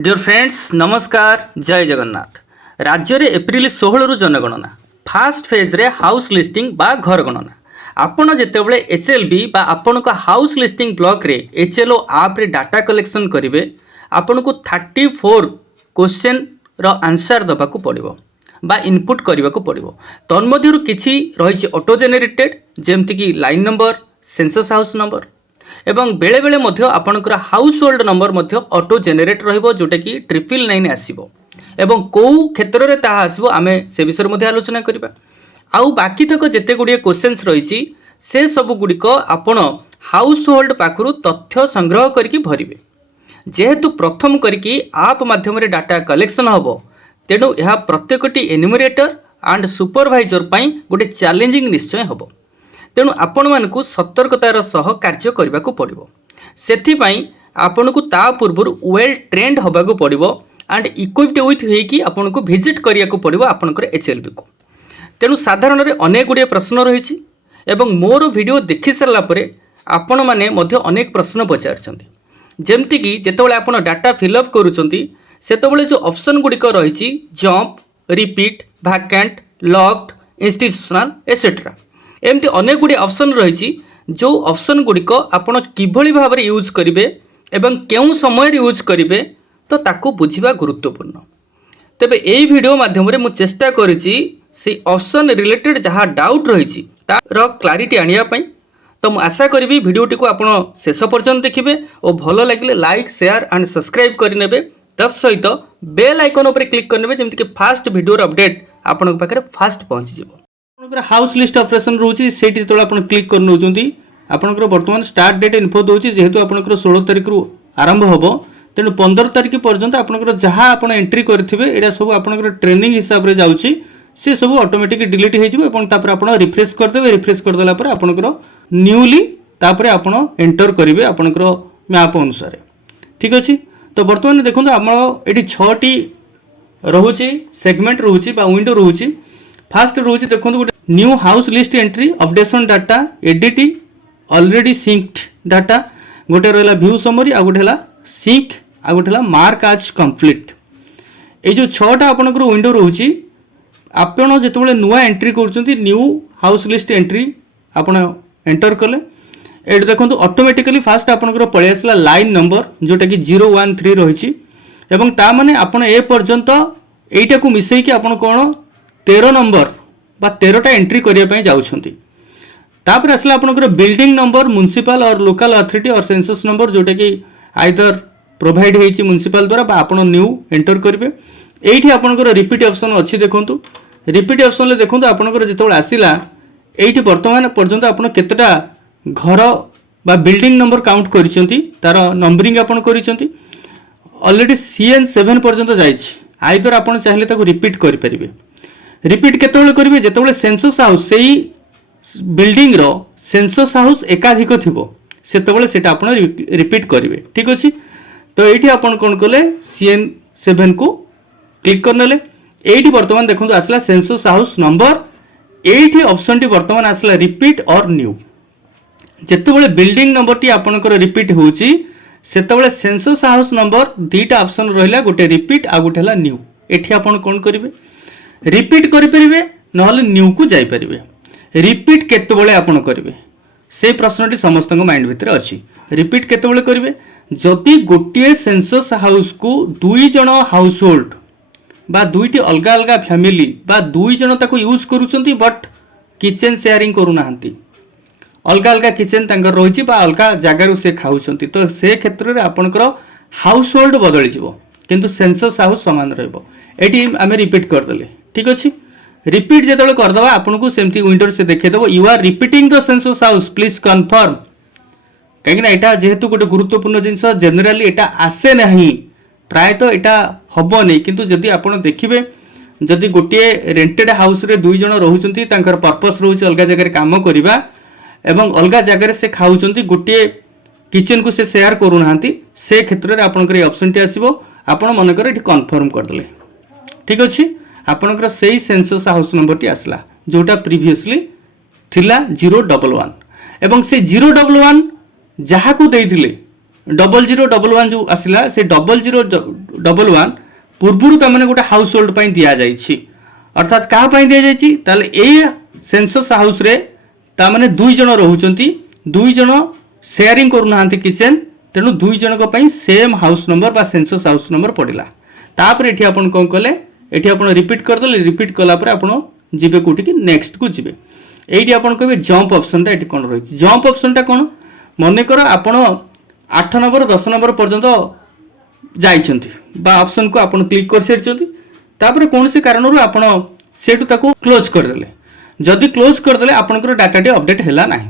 Dear friends नमस्कार जय जगन्नाथ। राज्य में एप्रिल 16 रु जनगणना फास्ट फेज रे हाउस लिस्टिंग बा घर गणना आपण जितेबाला एचएलबी बा आपण को हाउस लिस्टिंग ब्लॉक रे एचएलओ आप रे डाटा कलेक्शन करेंगे आपण को 34 क्वेश्चन रो आंसर दबा को पड़ो बा इनपुट करने को पड़ो। तन्मध्य किसी रही ऑटो जेनेटेड जमती कि line number census house number एवं बेले बेले मध्य आपणकर हाउस होल्ड नंबर मध्य ऑटो जेनेरेट रहिबो जोटा कि 999 आसीबो एवं को क्षेत्र रे ताहा आसीबो आमे से विषय मध्ये आलोचना करिबा। आउ बाकी तक जेते गुडिए क्वेश्चंस रहिछि से सब गुडिक आपण हाउस होल्ड पाखरु तथ्य संग्रह करके भरिबे। जेहेतु प्रथम करके आप माध्यम रे डाटा कलेक्शन हबो तेणु यह प्रत्येकटी एन्यूमरेटर एंड सुपरवाइजर पई गोटे चैलेंजिंग निश्चय हबो। तेणु आपण मानकु सतर्कतार सह कार्य करने को पड़ो। से आपण को ता पूर्व वेल ट्रेंड होबाकू पड़ो एंड इक्विप्ड विथ होइकी आपण को विजिट करिया को पड़ो आपनकर एचएलबी को। तेणु साधारण रे अनेक गुड़िए प्रश्न रही एवं मोर वीडियो देखि सारा पर आपण माने मध्य अनेक प्रश्न पचारछंती जेमती कि जेतेबेले आपण डाटा फिलअप करूछंती सेतेबेले जो ऑप्शन गुड़िक रही jump repeat vacant locked institutional etcetera एमती अनेक गुड़ी ऑप्शन रही जो ऑप्शन गुड़िक आपण किभली भाव में यूज करेंगे एवं केउं समय यूज करेंगे तो ताकू बुझिबा गुरुत्वपूर्ण। तेबे एई वीडियो माध्यम रे मु चेष्टा करिछि से ऑप्शन रिलेटेड जहाँ डाउट रही तार क्लारिटी आनिया पई। तो मु आशा करी वीडियोटी को आपण शेष पर्यंत देखिबे और भल लगे लाइक शेयर एंड सब्सक्राइब करनेबे तत्सहित बेल आइकन उपर क्लिक करनेबे जेमति कि फास्ट वीडियो अपडेट आपण पाखरे फास्ट पहुंची जिवो। हाउस लिस्ट ऑपरेशन रोचे से क्लिक कर नौकरी आपंकर बर्तमान स्टार्ट डेट इनफो दूसरी जेहेतु आपंकर 16 तारिख रु आरंभ हम तेणु 15 तारिख पर्यंत आपंकर जहाँ आप एंट्री करेंगे यहाँ सब आपंकर ट्रेनिंग हिसाब से जाऊँगी सी सब ऑटोमेटिक डिलीट हो रिफ्रेश करदे। रिफ्रेश करदेला आपंकर न्यूली आप एंटर करेंगे आपंकर मैप अनुसार ठीक अच्छे। तो बर्तमान देखो आम ये 6टी रोचे सेगमेंट रोचे विंडो रोचे। फास्ट रोचे देखो गोटे new house list entry updation data edit already synced data गोटे रहा व्यू समरी आ गोटे सिंक आ गोटे मार्क आज कंप्लीट। ये जो 6टा आपनकर विंडो रोचे आपण जितेबाला नुआ एंट्री कर न्यू हाउस लिस्ट एंट्री आपण एंटर कले ये देखो ऑटोमेटिकली फास्ट आपनकर पलि आसला लाइन नंबर जोटा कि 013 रही माने आपण ए पर्यंत एटा को मिसईकी आपण कोन 13 नंबर बा 13टा एंट्री करने जाऊँगी। तापर आसला आपनकर बिल्डिंग नंबर म्युनिसिपल और लोकल अथॉरिटी और सेंसस नंबर जोटा कि आइदर प्रोवाइड होती म्युनिसिपल द्वारा बा आपण न्यू एंटर करेंगे। ये आपनकर रिपीट ऑप्शन अच्छी देखूँ रिपीट ऑप्शन देखो आपनकर जितेबाला आसला ये बर्तमान पर्यंत आप केतेटा घर बा बिल्डिंग नंबर काउंट करिसेंती तार नंबरिंग आपन करिसेंती ऑलरेडी CN 7 पर्यंत जाइए आइदर आपन चाहिले ताको रिपीट करि परिबे। रिपीट केतेबेले करेंगे जितेबाला सेंसस हाउस से बिल्डिंग रो सेंसस हाउस एकाधिक थिबो सेतेबाला सेटा आपण रिपीट करेंगे ठीक अच्छे। तो ये आपन कोन कले CN 7 को क्लिक करनेले ये बर्तमान देखो आसला सेंसस हाउस नंबर ये ऑप्शन टी बर्तमान आसला रिपीट और न्यू जितेबाला बिल्डिंग नंबर टी आपनकर रिपीट होची सेतेबाला सेंसस हाउस नंबर दीटा ऑप्शन रहिला गोटे रिपीट आ गोटे हला न्यू। एठी आपन कोन करिवे रिपीट करें ना न्यू को जापरेंगे। रिपीट केतबले आपन करेंगे से प्रश्नटी समस्त माइंड भितर अच्छी। रिपीट केतबले करेंगे जदि गोटे सेंसस हाउस को 2 जन हाउस होल्ड बा 2टी अलग अलग फैमिली बा 2 जन ताको यूज करूछंती बट किचन शेयरिंग करूना अलग अलग किचन तांकर रही अलग जगार से खाऊछंती तो से क्षेत्र में आपनकर हाउस होल्ड बदली जीवो किंतु सेंसस हाउस समान रहइबो। एटी आमे रिपीट करदेले ठीक अच्छे। रिपीट जो करदे आपन को सेमती विंडो से देखिदेव you are repeating the census house please confirm कहीं यहाँ जेहेतु गोटे गुरुत्वपूर्ण जिनस जेनेराली एटा आसे नहीं प्रायतः एटा हम नहीं किंतु जदि आपन देखिए जदि गोटे रेंटेड हाउस रे 2 जन रोचंती तांकर पर्पस रोचे अलग जगह काम करवा एवं अलग जगह से खाऊंती गोटे किचन को से शेयर करूना से क्षेत्र में आपंकर ऑप्शन टी आसो आपड़ मनकर ये कन्फर्म करदे ठीक अच्छे। आपनकर से सेंसस हाउस नंबर टी आसला जोटा प्रीवियसली थिला 011 एवं से 011 जहाँ को देइथिले 0011 जो आसला से 0011 पूर्व तमें गोटे हाउस होल्ड दि जाइए अर्थात क्या दि जाइए ये सेंसस हाउस रे तामाने 2 जन रोचंती 2 जन शेयरिंग करूना किचेन तेणु 2 जन सेम हाउस नंबर बा सेंसस हाउस नंबर पड़ला तापर एठी आपण कोन कले एठी आपण रिपीट कर दले रिपीट कला पर आपण जिबे कोठी कि नेक्स्ट को जिबे एठी आपण कहबे जंप ऑप्शन टा एठी कोन रही जंप ऑप्शन टा कोन मने कर आपण 8 नंबर 10 नंबर पर्यंत जाइछंती बा ऑप्शन को आपण क्लिक कर सेरछंती तापर कोन से कारणरू आपण सेटु ताको क्लोज कर देले जदि क्लोज कर देले आपनकर डाटा टी अपडेट हैला नाही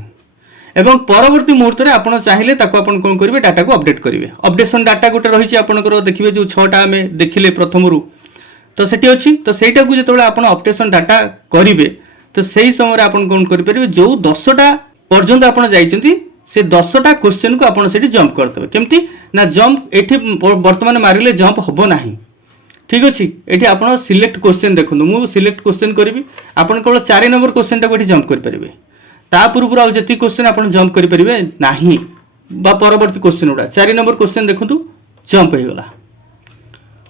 एवं परवर्ती मुहूर्त में आपड़ चाहिए कौन करेंगे डाटा को अपडेट करेंगे अपडेशन डाटा गोटे रही आपंकर देखिए जो 6टा आम देखिले प्रथम तो सेठी अच्छी तो सहीटा को जो आप अपडेशन डाटा करेंगे तो सही समय आप कौन करेंगे जो 10टा पर्यंत आप जाइए से 10टा क्वेश्चन को आप जंप करदे केमती ना जंप ये बर्तमान मारे जंप हम ना ठीक अच्छे ये आप सिलेक्ट क्वेश्चन देखो मुझे सिलेक्ट क्वेश्चन करी आप केवल 4 नंबर क्वेश्चन टाक जंप करेंगे ता पूर्व आउ जी क्वेश्चन आप जंप करेंगे ना परवर्ती क्वेश्चन गुड़ा 4 नंबर क्वेश्चन देखो जंप हो गला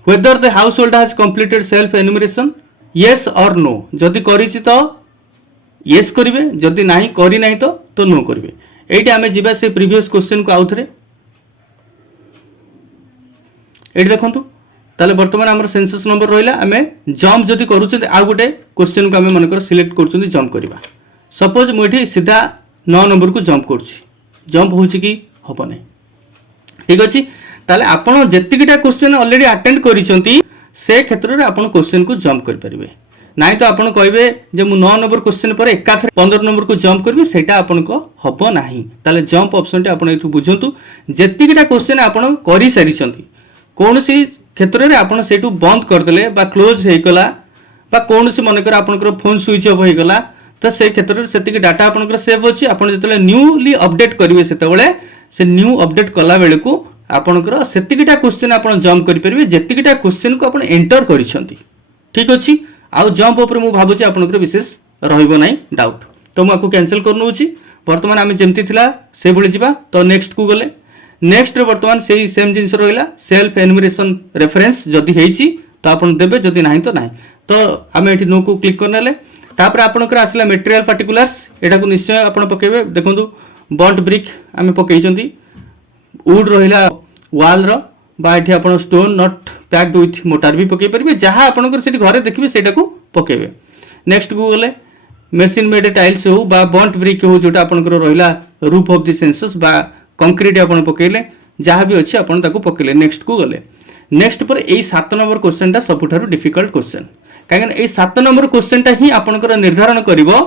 whether the house hold has completed self enumeration yes और नो जदि करी तो येस करेंगे जदि ना करी ना तो नो करेंगे ये आम जा से प्रीवियस क्वेश्चन को आउ थे ये देखो ताले बर्तमान आम सेंसस नंबर रहा आम जंप जदि करुचे आउ गोटे क्वेश्चन को आम मनकर सिलेक्ट कर जंप करवा सपोज मुझे सीधा 9 नंबर को जंप जंप हो कि हम नहीं ठीक अच्छे ताले आपन जेतिकीटा क्वेश्चन ऑलरेडी अटेंड करिसंती से क्षेत्र में आपन क्वेश्चन को जंप कर परिबे नाइ तो आपन कहबे जे मु 9 नंबर क्वेश्चन पर एकाथरे 15 नंबर को जंप करबी सेटा आपन को हबो नाही ताले जंप ऑप्शन टे आपन एठु बुझंतु जेतिकीटा क्वेश्चन आपन करि सारिसंती कोनसी क्षेत्र में आपन सेटु बंद कर देले बा क्लोज हे गला बा कोनसी मनकर आपनकर फोन स्विच ऑफ हे गला तो से क्षेत्र में से डाटा आपंकर सेव अच्छी आप जो न्यूली अपडेट करेंगे से न्यू अपडेट कला बेले को आपंकर सेतिकीटा क्वेश्चन आप जंप करेंगे जेतिकीटा क्वेश्चन को आप एंटर कर ठीक अच्छे आउ जंप उपर मुझे भावुँ आपंकर विशेष रही डाउट तो मुझे कैंसिल कर बर्तमान आम जमती से भाई जा तो नेक्स्ट को गले नेक्स्ट बर्तमान से सेम जिन रहा सेल्फ एनुमरेशन रेफरेंस जदि होती तो आप देवे जदि ना तो ना तो आम ये नो को क्लिक करने तापर आपनकर आसला मटेरियल पार्टिकुलर्स एटा को निश्चय आपण पकेबे देखंतु बॉन्ड ब्रिक आमे पकेइचंती वुड रहिला वाल रो बा एठी आपण stone not packed with motor भी पकेइ परबे जहां आपनकर सेठी घरे देखिबे सेटा को पकेबे नेक्स्ट को गले मशीन मेड टाइल्स हो बा बॉन्ड ब्रिक हो जोटा आपनकर रहिला रूफ ऑफ द सेंसस बा कंक्रीट आपण पकेइले जहां भी अछि आपण ताको पकेइले नेक्स्ट को गले नेक्स्ट पर एई 7 नंबर क्वेश्चन टा सबुठारु डिफिकल्ट क्वेश्चन कहीं 7 नंबर क्वेश्चन टा ही आपनकर निर्धारण करिवो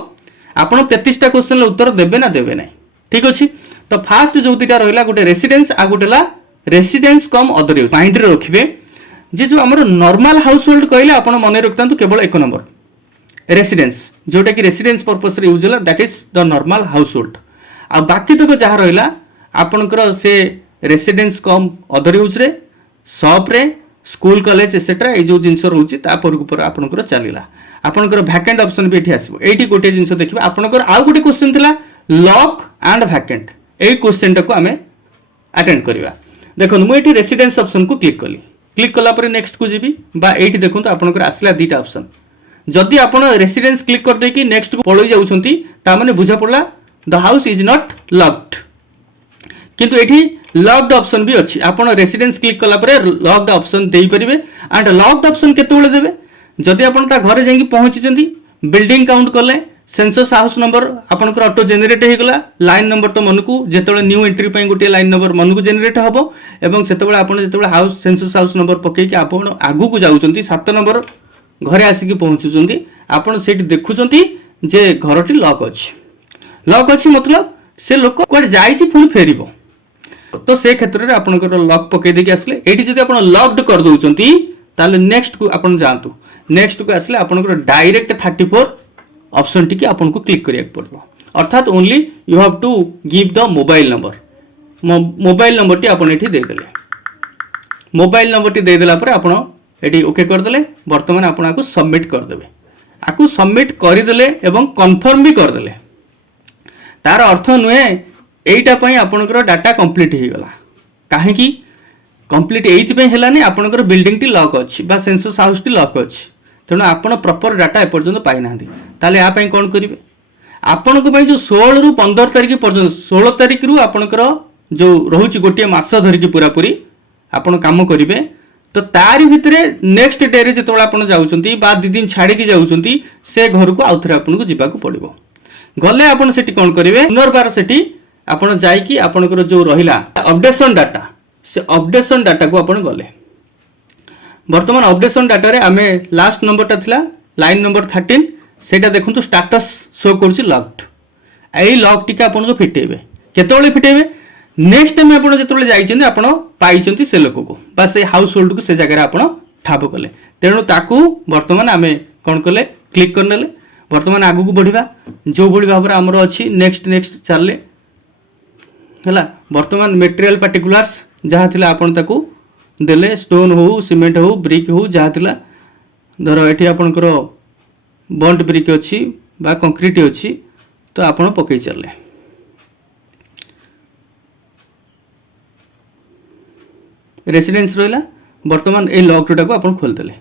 आपण 33टा क्वेश्चन उत्तर देबे ना देबे ना ठीक अच्छे तो फास्ट जो दुटा रहा गोटे रेसिडेंस आ गोटेला residence cum other use mind रे रखिबे जे जो हमर नॉर्मल हाउस होल्ड कहले आपण मन रखतांतु केवल 1 नंबर रेसिडेंस जोटा कि रेसिडेंस पर्पस रे यूज होला that is the normal household आ बाकी तक जहाँ रहा आपनकर से रेसिडेंस कम अदर यूज रे शॉप रे स्कूल कॉलेज एसेट्रा ये जो जिनस रोचे पर आपनकर चलला आपनकर वैकेंट ऑप्शन भी एठी आसीबो एठी गोटे जिनस देखिबा आपनकर आ गोटे क्वेश्चन थिला lock and vacant A question टाको आमे अटेंड करबा देखो मु एठी रेसिडेंस ऑप्शन को क्लिक कला पर नेक्स्ट को जीबी बा एठी देखंतु आपनकर आसला दीटा ऑप्शन जदि आपण रेसिडेंस क्लिक कर दे कि नेक्स्ट को पळई जाउछंती ता माने बुझा पड़ला the house is not locked किंतु एठी लॉक्ड ऑप्शन भी अच्छी आपन रेसिडेंस क्लिक कला पर लॉक्ड ऑप्शन दे परिबे एंड लॉक्ड ऑप्शन केतेबेले देबे जदि आपन ता घरे जाई पहुंचीचंती बिल्डिंग काउंट कले सेंसस हाउस नंबर आपनकर ऑटो जनरेट हे गला लाइन नंबर तो मन को जेतेबेले न्यू एंट्री पई गोटे लाइन नंबर मन को जनरेट हबो एवं सेतेबेले आपन जेतेबेले हाउस सेंसस हाउस नंबर पकई कि आपन आगु को जाउचंती 7 नंबर घरे आसी कि पहुंचुचंती आपन सेठी देखुचंती जे घरटी लॉक अछि मतलब से लोक कोड जाईची पुनी फेरिबो तो से क्षेत्र में आपनकर लॉक पकई देके आसले एठी जदि आपन लॉक्ड कर दोउचंती ताले नेक्स्ट को आपन जानतु नेक्स्ट को आसले आपनकर डायरेक्ट 34 ऑप्शन टी आपन को क्लिक करिया पड़बो अर्थात only you have to give the mobile number टी आपन एठी दे देले मोबाइल नंबर टी दे देला पर आपन एठी ओके कर देले वर्तमान आपन आको सबमिट कर देबे आको सबमिट कर देले एवं कंफर्म भी कर देले तार अर्थ नुहे एटा पई आपनकर डाटा कंप्लीट हो गला कहीं कंप्लीट ये हेलानी आपंकर बिल्डिंग टी लॉक अच्छी बा सेंसस हाउस टी लॉक अच्छी तेणु आप प्रॉपर डाटा एपर्यंत पाई ना ताले या कौन करेंगे आपण को जो 16 रु 15 तारिख पर्यंत 16 तारिख रु आपणकर जो रोचे गोटे मास धरिकी पूरा पूरी आपण काम करेंगे तो तारी भितर नेक्स्ट डे रे जो आप जाऊँगी बा 2 दिन छाड़ी जाऊँगी से घर को आउ थे आपको जावाक पड़ो गले आपड़ से कौन करेंगे पुनर्बार से आपड़ जाकि आपणकर जो रहा अपडेशन डाटा से अपडेशन डाटा को आपण गले बर्तमान अपडेशन डाटा रे आमे लास्ट नंबरटा थिला लाइन नंबर 13 सेटा देखंतु स्टेटस शो करूची लॉक्ड एई लॉक टिका आपण को फिटेबे केतोळे फिटेबे नेक्स्ट टाइम आपण जेतोळे जाइछन्ती आपण पाइछन्ती से लोक को बा से हाउस होल्ड को से जगह रे आपण ठाप कले तेणु ताकू वर्तमान आमे कोन कले क्लिक करनेले वर्तमान आगु को बढ़िबा जो भली भाबरे हमर अछि नेक्स्ट चलले हला वर्तमान मटेरियल पार्टिकुलर्स जहाँ थिला आपण ताकू देले स्टोन हो सीमेंट हो ब्रिक हो जहाँ थिला धर एठी आपणकर बॉन्ड ब्रिक अच्छी बा कंक्रीट अच्छी तो आपण पकई चलले रेसिडेंस रहिला वर्तमान ए लॉक्ड टाको आपण खोल देले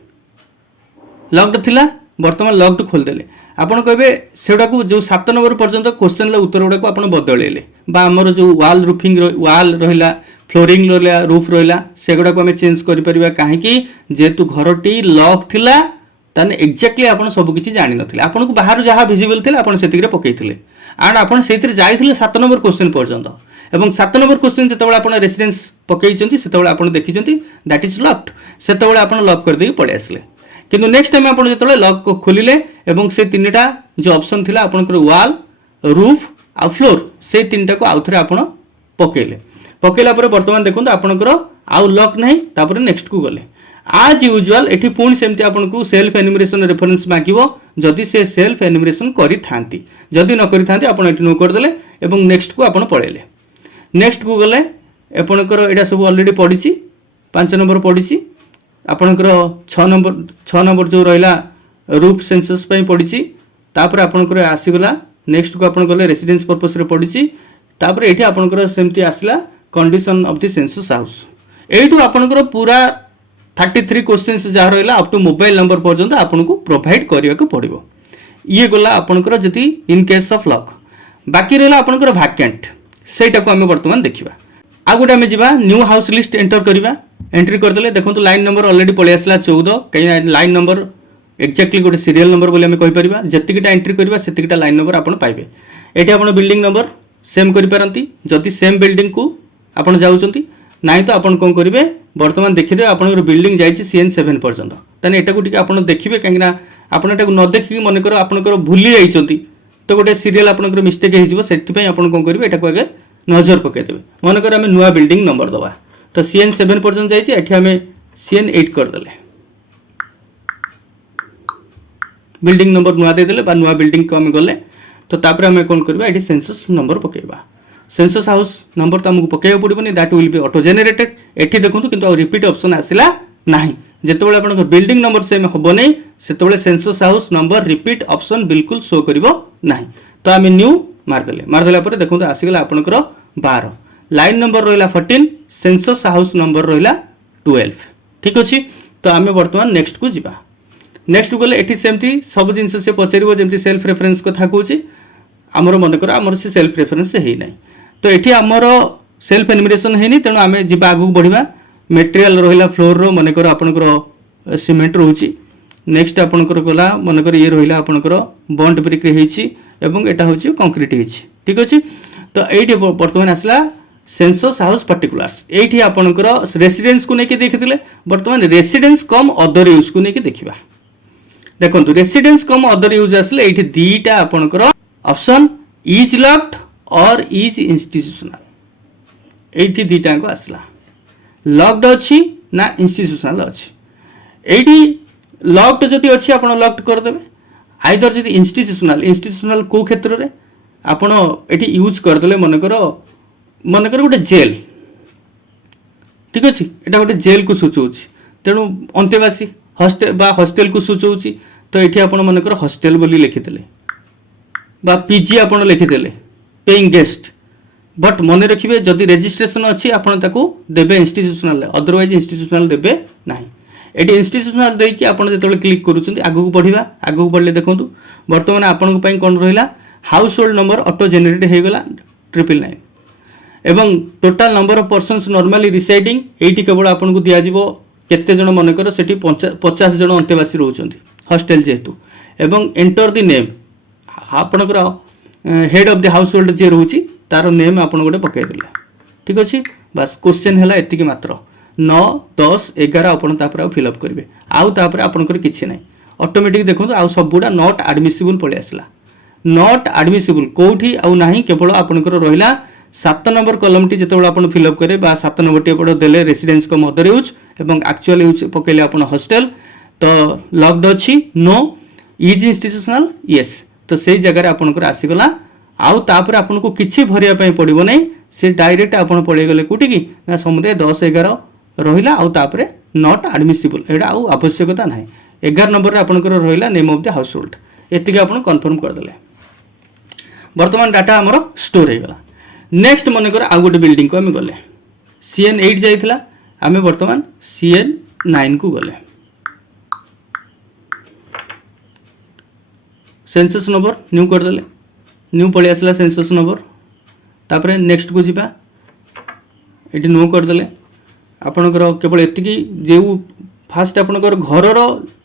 लॉक्ड थिला वर्तमान लॉक्ड खोल देले आपण कहबे सेडा को जो 7 नंबर पर्यंत क्वेश्चन ला उत्तर गुडा को आपण बदलेले बा हमर जो वाल रूफिंग वाल रहिला फ्लोरिंग रहिला रूफ रहिला सेगुडा को हमें चेंज करि परिबा काहे कि जेतु घरटी लॉक थिला ताने एक्जेक्टली आपण सब किछि जानि नथिले आपण को बाहर जहा विजिबल थिला आपण सेतिकरे पकेइथिले एंड आपण सेतिरे जाइथिले 7 नंबर क्वेश्चन पर्यंत एवं 7 नंबर क्वेश्चन जेतबेला आपण रेसिडेंस पकेइचंती सेतबेला आपण देखिचंती दैट इज लॉक्ड सेतबेला आपण लॉक कर देई पळे आसले किंतु नेक्स्ट टाइम आपण जेतबेला लॉक को खोलिले एवं से तीनटा जो ऑप्शन थिला आपनकर वॉल रूफ आ फ्लोर से तीनटा को आउथरे आपण पकेइले पकेला पर वर्तमान देखो आपणकर आउ लॉक नहीं तापर नेक्स्ट को गले आज यूजुअल एठी पुणी सेमती आपनको सेल्फ एनुमरेशन रेफरेंस मागिवो जदि से सेल्फ एनुमरेशन करि थांती जदि न करि थांती आपण एठी नो कर देले एवं नेक्स्ट को आपण पळेले नेक्स्ट को गले आपणकर एडा सब ऑलरेडी पढिची 5 नंबर पढिची आपणकर 6 नंबर जो रहिला रूफ सेंसस पई पढिची तापर आपणकर आसीगला नेक्स्ट को आपण गले रेसिडेंस पर्पस रे पढिची तापर एठी आपणकर सेमती आसला condition of the census house एठू आपणकर पूरा 33 क्वेश्चंस जहाँ रहा अप टू मोबाइल नंबर पर्यंत आपको प्रोवाइड करने को पड़ो ये गला आपणकर जदि इन केस ऑफ लॉक बाकी रहा आपणकर वैकेंट सेटा को आम बर्तमान देखा आ गोटे आम जा न्यू हाउस लिस्ट एंटर करवा एंट्री करदे देखो लाइन नंबर ऑलरेडी पलि आसला 14 कहीं लाइन नंबर एक्जाक्टली गोटे सीरियल नंबर बोली आम कहीपर जीटा एंट्री करवा से लाइन नंबर आप पाइबे ये आप बिल्डिंग नंबर सेम करपारती जदि सेम बिल्डिंग को आपड़ जाऊँच ना तो आपन कौन करेंगे बर्तमान देखिए आप बिल्डिंग जाइए CN7 पर्यंत ताने एटा को टिके आपन देखिए कहीं आपन एटा न देखिए मनकर आपनकर भूली जाइछंती तो गोटे सीरियल आपनकर मिस्टेक हो से आपन कौन करेंगे एटा को आगे नजर पकईदेवे मनकर आम नुआ बिल्डिंग नंबर दवा तो CN7 पर्यंत जाइए एठी आम CN8 करदे बिल्डिंग नंबर नुआ देदेले बा नुआ बिल्डिंग को आम गले तो तापर आम कौन करबा एठी सेंसस नंबर पकेबा सेंसस हाउस नंबर तो आमको पकेबा पड़ोनी that will be auto generated एठी देखो किंतु रिपीट ऑप्शन आसला नाही जेतेबेले आपन बिल्डिंग नंबर सेम होबो नै सेतेबेले census house number repeat option बिल्कुल शो करिवो नाही तो आम न्यू मारदेला पर देखो आसीगला आपनकर 12 लाइन नंबर रहिला 14 सेंसस हाउस नंबर रहिला 12 ठीक अछि तो आम वर्तमान नेक्स्ट को जिबा नेक्स्ट गले एठी सेमती सब जिंस से पचारिबो जेमती सेल्फ रेफरेंस कथा कहूची आमर मनकर आमर से सेल्फ रेफरेंस हे नै तो ये आमर सेल्फ एनुमरेशन है तेणु आम जा आगू बढ़ा मटेरियल रहा फ्लोर रो मनकर आपणकर सीमेंट रोची नेक्स्ट आपणकर गला मनकर ये रहा आपणकर बॉन्ड ब्रिक एवं एटा हूँ कंक्रीट ठीक अच्छे तो ये बर्तमान आसला सेंसस हाउस पर्टिकुलर्स ये आपणकर रेसिडेंस को लेकिन देखते बर्तमान रेसिडेंस कम अदर यूज को लेकिन देखा देखो रेसिडेंस कम अदर यूज आसले ये दीटा आपणकर ऑप्शन इज लॉक्ड और इज इंस्टीट्यूशनल ये दुईटा को आसला लॉक्ड अच्छी ना इंस्टीट्यूशनल अच्छी ये लॉक्ड जदि अच्छी आप लॉक्ड करदे आइदर जदि इंस्टीट्यूशनल को क्षेत्र में आपड़ ये यूज करदे मनकर गोटे जेल ठीक अच्छे यहाँ गोटे जेल को सूचौं तेणु अंतेवासी हॉस्टेल बा हॉस्टेल को सूचौं तो ये आप मनकर हॉस्टेल बोली लिखिदे बा पीजी आप लिखिदे पेइंग गेस्ट बट मन रखिए जदि रेजिस्ट्रेशन अच्छी आपड़ ताको देबे इंस्टीट्यूशनल, अदरवाइज इंस्टीट्यूशनल देबे नाही। एटी इंस्टीट्यूशनल देकी आपड़ जो क्लिक करूँ आगू बढ़ा, आगू बढ़ले देखूँ बर्तमान आपण कौन रहा household number auto generate होगला 999 एवं total number of persons normally residing एटी केवल आपको दिज्व केते जन मनकर से 50 जन अंतेवासी रोचंती हॉस्टेल जेहेतु एवं एंटर द नेम आपणकर head of the household जे रोची तार नेम आपन गोटे पकईदेले। ठीक अच्छे बास क्वेश्चन है एति मात्र 9 10 11 आपन तापर फिलअप करेंगे आउ तापर आपनकर किछि नै ऑटोमेटिक देखो आउ सब गुडा नॉट एडमिसिबल पळे आसला। नॉट एडमिसिबल कोठी आउ नाही केवल आपनकर रहिला 7 नंबर कॉलम टी जेतेबेला आपन फिलअप करे बा 7 नंबर टी आपन देले रेसिडेंस को मदर यूज एवं एक्चुअल यूज पकेले आपन हॉस्टल तो लॉक्ड अछि नो इज इंस्टीट्यूशनल यस तो सेही जगह आपनकर आसीगला आउ तापर आपन को किछि भरिया पई पड़िबो नै से डायरेक्ट आपन पळे गले कोठी की ना समुदाय 10 11 रहिला आउ तापर नॉट एडमिसिबल एडा आउ आवश्यकता नाही। 11 नंबर रे आपनकर रहिला name of the household एतिके आपन कंफर्म कर देले। वर्तमान डाटा हमर स्टोर हे गला। नेक्स्ट मनकर आउ गोटे बिल्डिंग को आम गले CN 8 जाइथिला आमे वर्तमान CN 9 को गले। सेंसस नंबर न्यू कर देले न्यू पळि आसला सेंसस नंबर तापरे नेक्स्ट को जिबा एटी नो कर देले आपनकर केवल एतिकी जे फास्ट आपनकर घरर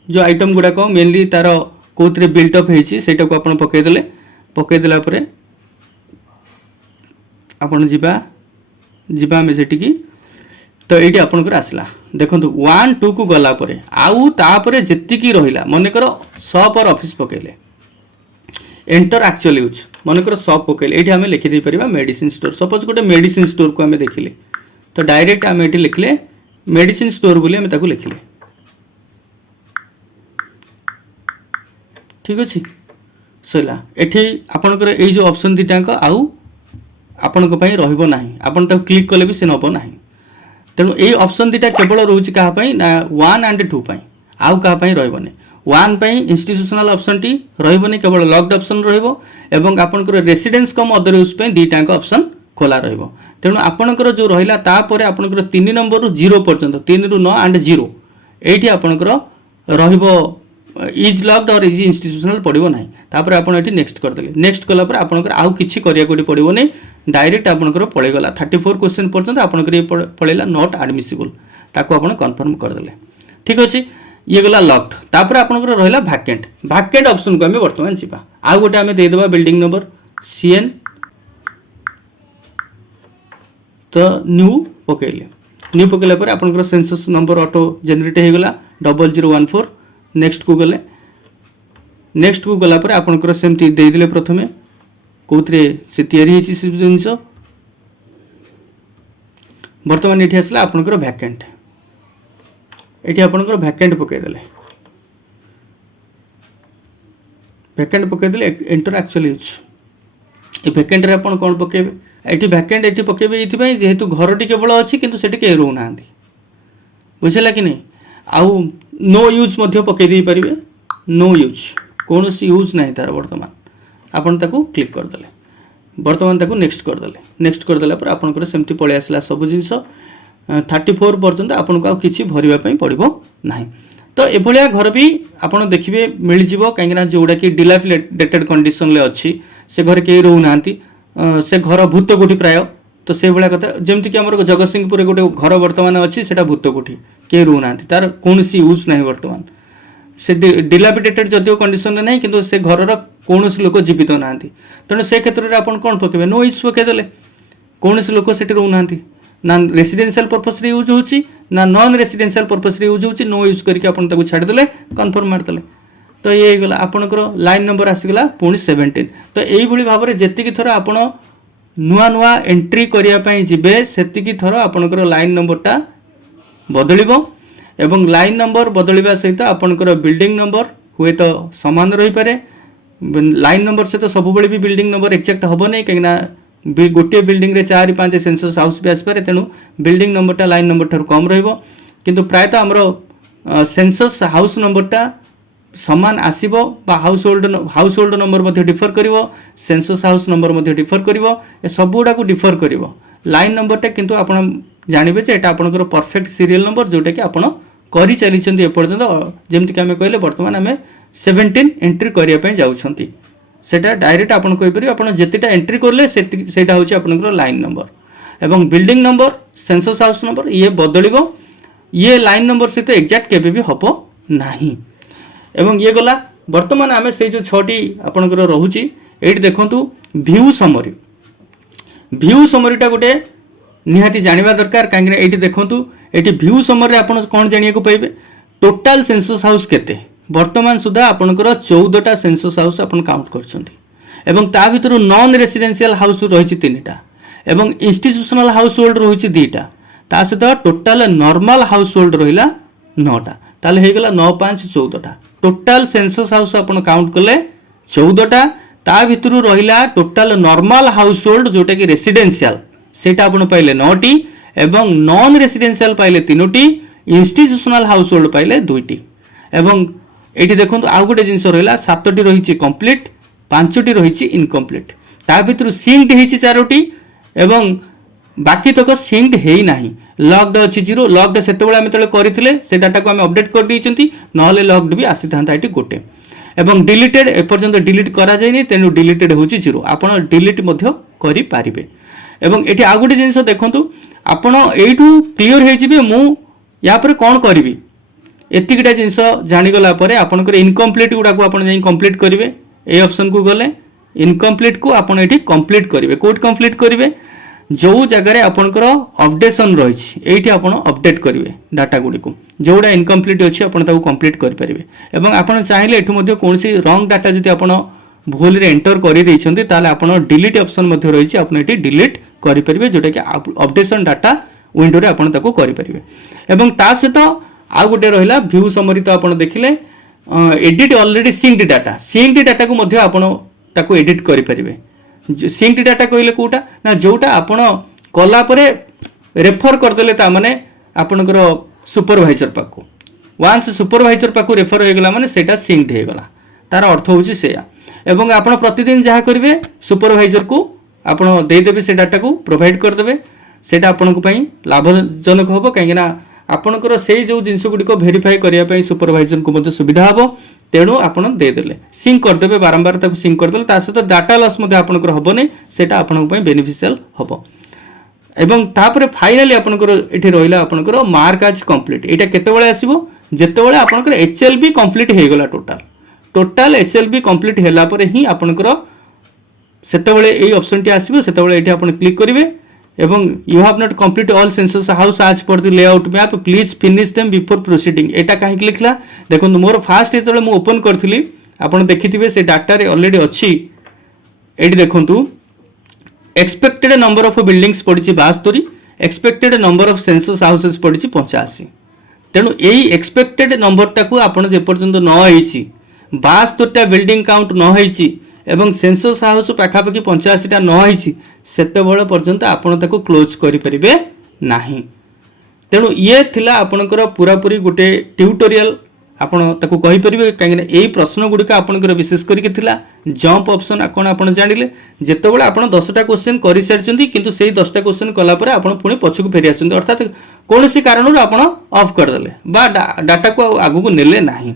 जो आइटम गुडा को मेनली तार कोथरे बिल्ट अप हेछि सेटा को आपन पकई देला परे आपन जिबा में सेटिकी तो ये आपनकर आसला देखो 1 2 को गला परे आउ तापरे जेतिकी रहिला मनकर शॉप और ऑफिस पकेले एंटर एक्चुअल यूज मनकर शॉप पकेले एठी हमें लिखि दे परिबा मेडिसिन स्टोर सपोज गोटे मेडिसिन स्टोर को हमें देखिले तो डायरेक्ट हमें एठी लिखले मेडिसिन स्टोर बोली हमें ताको लिखले। ठीक अछि सला एठी आपनकर ए जो ऑप्शन दिटाक आउ आपन को पई रहइबो नाही आपन ताको क्लिक कले भी से नबो नाही तेनु ए ऑप्शन दिटा केवल रहउची कहा पई ना 1 एंड 2 पई आउ कहा पई रहइबो नै 1 पई इंस्टीट्यूशनल ऑप्शन टी रहइबो नै केवल लॉक्ड ऑप्शन रहइबो एवं आपनकर रेसिडेंस कम अदर यूज पई दीटाक ऑप्शन खोला रहइबो तेनु आपनकर जो रहिला ता परे आपनकर 3 नंबर रु 0 पर्यंत 3 रु 9 एंड 0 एठी आपनकर रहइबो इज लॉक्ड और इज इंस्टीट्यूशनल पड़िबो नाही तापर आपन एठी नेक्स्ट कर देले नेक्स्ट कला पर आपनकर आउ किछि करिया कोडी पड़िबो नै डायरेक्ट आपनकर पळे गला 34 क्वेश्चन पर्यंत आपनकर ये पळेला नॉट एडमिसिबल ताको आपन कंफर्म कर देले। ठीक अछि ये गला लॉक्ड तापर आपनकर रहिला वैकेंट ऑप्शन को हमें वर्तमान छिपा आउ गोटे हमें दे देबा बिल्डिंग नंबर CN तो न्यू पकेले पर आपनकर सेंसस नंबर ऑटो जनरेट हे गला 0014 नेक्स्ट को गले नेक्स्ट को गला पर आपनकर सेमती दे दिले प्रथमे कोथरे से तयारी हेछि से जिंस वर्तमान एठी आसला आपनकर वैकेंट एठी आपनकर वैकेंट पके देले एंटर एक्चुअल यूज ए वैकेंट रे आपन कोन पकेबे एठी वैकेंट एठी पकेबे एठी पई जेहेतु घरटी केवल अछि किंतु सेठी के रहउ नांदी बुझला कि नै आउ नो यूज मध्य पके दी परिबे नो यूज कोनोसी यूज नाही तार वर्तमान आपन ताको क्लिक कर देले वर्तमान ताको नेक्स्ट कर देला पर आपन को सेमती पळे आसला सब जिंस 34 पर्यंत आपन को किछि भरिबा पई पड़िबो नाही तो एभलिया घर भी आपन देखिबे मिल जिवो काहेकि जोडा कि डिलापिडेटेड कंडीशन ले अछि से घर के रहउ नांती से घर भूत कोठी प्राय तो से भलिया कथा जेमति कि हमर जगतसिंहपुर गोटे घर वर्तमान अछि सेटा भूत कोठी के रहउ नांती तार कोनोसी यूज नाही वर्तमान से डिलापिडेटेड जदियो कंडीशन रे नहीं किंतु से घरर कोनोसी लोक जीवित नांती तने से क्षेत्र रे आपन कोन पकेबे नो यूज पके देले कोनोसी लोक सेठी रहउ नांती ना रेसिडेंशियल पर्पस रे यूज होची ना नॉन रेसिडेंशियल पर्पस रे यूज होची नो यूज करके आपन ताको छाड़ देले कंफर्म मार देले तो ये गला आपनकर लाइन नंबर आसीगला पुणी 17 तो एई भली भाबरे जेतिकी थरा आपन नुआ एंट्री करिया पई जिबे सेतिकी थरा आपनकर लाइन नंबरटा बदलिबो एवं लाइन नंबर बदलिबा सहित आपनकर बिल्डिंग नंबर हुए तो समान रही पारे लाइन नंबर से तो सब बेले भी बिल्डिंग नंबर एक्जेक्ट हबो नै कहिना गोटे बिल्डिंग रे 4 5 सेंसस हाउस भी आस पारे तेनु बिल्डिंग नंबरटा लाइन नंबर थार कम रहइबो किंतु प्रायतः हमरो सेंसस हाउस नंबरटा समान आसीबो बा हाउस होल्ड नंबर मध्ये डिफर करिवो सेंसस हाउस नंबर मध्ये डिफर करिवो ए सब गुडा को डिफर करिवो लाइन नंबर टा किंतु आपण जानिबे जे एटा आपनकर परफेक्ट सीरियल नंबर जोटा कि आपण करि चली छथि ए पर्यंत जेमति कि हमें कहले वर्तमान हमें 17 एंट्री करिया पय जाउछथि सेटा डायरेक्ट आपण कहि परिबे आपण जेतिटा एंट्री करले सेटा होछि आपनकर लाइन नंबर एवं building number census house number ये बदलिबो ये लाइन नंबर सहित एक्जाक्ट केबे भी हबो नाही एवं ये गला वर्तमान आमे से जो छटी आपनकर रहुची एठी देखंतु व्यू समरीटा गोटे निहाती जानिबा दरकार काहेकि एठी देखंतु एठी व्यू समरी आपण कोन जानिया को पाइबे टोटल सेंसस हाउस केते वर्तमान सुधा आपनकर 14 टा सेंसस हाउस आपण काउंट करछंती एवं ता भितर नॉन रेसिडेंशियल हाउस रहिछि 3टा एवं इंस्टीट्यूशनल हाउस होल्ड रहिछि 2टा ता सहित टोटल नॉर्मल हाउस होल्ड रहिला 9टा ताले हे गला 9 5 14टा टोटल सेंसस हाउस आपण काउंट कले 14टा ता भितर रहिला टोटल नॉर्मल हाउस होल्ड जोटा कि रेसिडेंशियल सेटा आपण पाइले 9टी एवं नॉन रेसिडेंशियल पाइले 3टी इंस्टीट्यूशनल हाउस होल्ड पाइले 2टी एवं एठी देखंतु आ गोटे जिंस रहिला 7टी रहिछि कंप्लीट 5टी रहिछि इनकम्प्लीट ता भितर सिंक्ड हिछि 4टी एवं बाकी तक सिंक्ड हेई नाही लॉक्ड अछि 0 लॉक्ड सेतेबेले आमे तले करिथिले से डाटा को आमे अपडेट कर दैछंती नहले लॉक्ड भी आसी थांता एठी गोटे एवं डिलीटेड ए पर्यंत डिलीट करा जायनी तेनु डिलीटेड होछि 0 आपण डिलीट मध्य करि पारिबे एवं एठी आ गोटे जिंस देखंतु आपण एठू क्लियर हे जिबे मु या पर कोन करबी एतिकिटा जिंस जानि गला परे आपनकर इनकम्प्लीट गुडा को आपण जाई कंप्लीट करिवे ए ऑप्शन को गले इनकम्प्लीट को आपण एठी कंप्लीट करिवे कोड कंप्लीट करिवे जो जगह आपनकर अपडेशन रही एठी आपण अपडेट करिवे डाटा गुडी को जोडा इनकम्प्लीट अछि आपण ताको कंप्लीट करि परिवे एवं आपण चाहिले एठु मध्ये कोनसी रॉन्ग डाटा जति आपण भूल रे एंटर करि दैछन्ती ताले आपण डिलीट ऑप्शन मध्ये रही आपण एठी डिलीट करि परिवे जोटा कि अपडेशन डाटा विंडो रे आपण ताको करि परिवे एवं ता सहित आ गोटे रहिला व्यू समरी तो आपण देखिले एडिट ऑलरेडी सिंक्ड डाटा को मध्ये आपण ताको एडिट करि परिवे सिंक्ड डाटा कहले कोटा ना जोटा आपण कला परे रेफर कर देले ता माने आपनकर सुपरवाइजर पाको वांस सुपरवाइजर पाको रेफर हो गला माने सेटा सिंक्ड हे गला तार अर्थ होची सेया एवं आपण प्रतिदिन जहा करिवे सुपरवाइजर को आपण दे देबे से डाटा को प्रोवाइड कर देबे सेटा आपण को पई लाभजनक होबो काहेना आपनकर सेई जो जिंस गुडी को वेरीफाई करिया पई सुपरवाइजर को मध्ये सुविधा हबो तेणु आपण दे देले सिंक कर देबे बारंबार ताको सिंक कर देले ता सहित डाटा लॉस मध्ये आपनकर हबो नै सेटा आपण पई बेनिफिशियल हबो एवं तापरे फाइनली आपनकर एठी रहिला आपनकर मार्क आज कंप्लीट एटा केते बेले आसीबो जेते बेले आपनकर एचएलबी कंप्लीट हे गला टोटल एचएलबी कंप्लीट हैला परे ही आपनकर सेते बेले एई ऑप्शन टी आसीबो सेते बेले एठी आपण क्लिक करिवे एवं you have not complete all census house आज पर the layout map please finish them before proceeding एटा काहे लिखला देखो मोर फास्ट जेतले मु ओपन करथिली आपण देखिथिबे से डाटा रे ऑलरेडी अछि एठी देखंतु एक्सपेक्टेड नंबर ऑफ बिल्डिंग्स पडिछि 72 expected number of census houses पडिछि 85 तेनु एई एक्सपेक्टेड नंबर टाकू आपण जे पर्यंत न होईछि 72 टा बिल्डिंग काउंट न होईछि एवं सेंसस हाउस पाखापाखि 85 टा न होईछि सेते बेले पर्यंत आपण ताको क्लोज करि परिबे नाही तेनु ये थिला आपनकर पूरा पूरी गोटे ट्यूटोरियल आपण ताको कहि परिबे काहेकि एई प्रश्न गुडिका आपनकर विशेष करिके थिला जंप ऑप्शन कोन आपण जानिले जेते बेले आपण 10 टा क्वेश्चन करि सारचंती किंतु सेई 10 टा क्वेश्चन कला परे आपण पुनी पछकु फेरि आछंती अर्थात कोनोसी कारणर आपण ऑफ कर देले बा डाटा को आगु को नेले नाही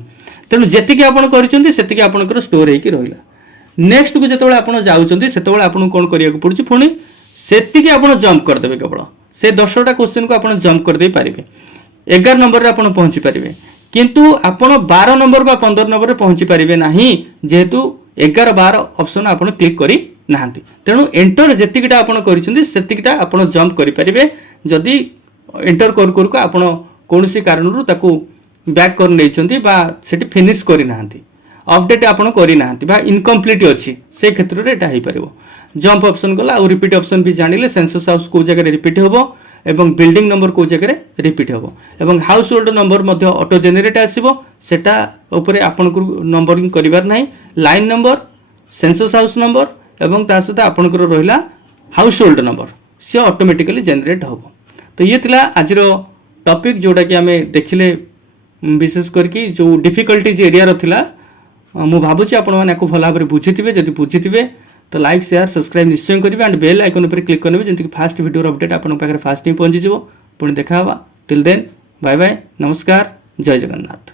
तेनु जेतिके आपण करिसंती सेतिके आपनकर स्टोर हेकि रहिला नेक्स्ट को जेते बेले आपण जाउचंती सेते बेले आपण कोन करिया को पड़ुची पुनी सेतिके आपण जंप कर देबे केवल से 10 टा क्वेश्चन को आपण जंप कर दे पारिबे 11 नंबर रे आपण पहुंची पारिबे किंतु आपण 12 नंबर बा 15 नंबर रे पहुंची पारिबे नाही जेहेतु 11 12 ऑप्शन आपण क्लिक करी नाहंती तेनु एंटर जेतिकिटा आपण करिसंती सेतिकिटा आपण जंप करि पारिबे जदी एंटर कर कर को आपण कोनोसी कारणरू ताकू बैक कर नैचंती बा सेठी फिनिश करी नाहंती अपडेट आपण करी नाहंती बा इनकम्प्लीट अछि से क्षेत्र रे एटा हे परिबो जंप ऑप्शन गला और रिपीट ऑप्शन भी जानिले सेंसस हाउस को जगह रिपीट होबो एवं बिल्डिंग नंबर को जगह रिपीट होबो एवं हाउस होल्ड नंबर मध्ये ऑटो जनरेट आसीबो सेटा ऊपर आपन को नंबरिंग करिवार नाही line number census house number एवं ता सहित आपन को रहिला हाउस होल्ड नंबर से ऑटोमेटिकली जनरेट होबो तो ये थिला आजिरो टॉपिक जोटा कि हमें देखिले विशेष करके जो डिफिकल्टीज एरिया थिला मु भावुची आपण मैंने भल भाव बुझीथे जब बुझीथे तो लाइक शेयर सब्सक्राइब निश्चय करेंगे एंड बेल आइकन पर क्लिक करेंगे जमीन फास्ट वीडियो अपडेट आपन पाखे फास्ट ही पहुंची पुणी देखा टिल देन बाय बाय नमस्कार जय जगन्नाथ।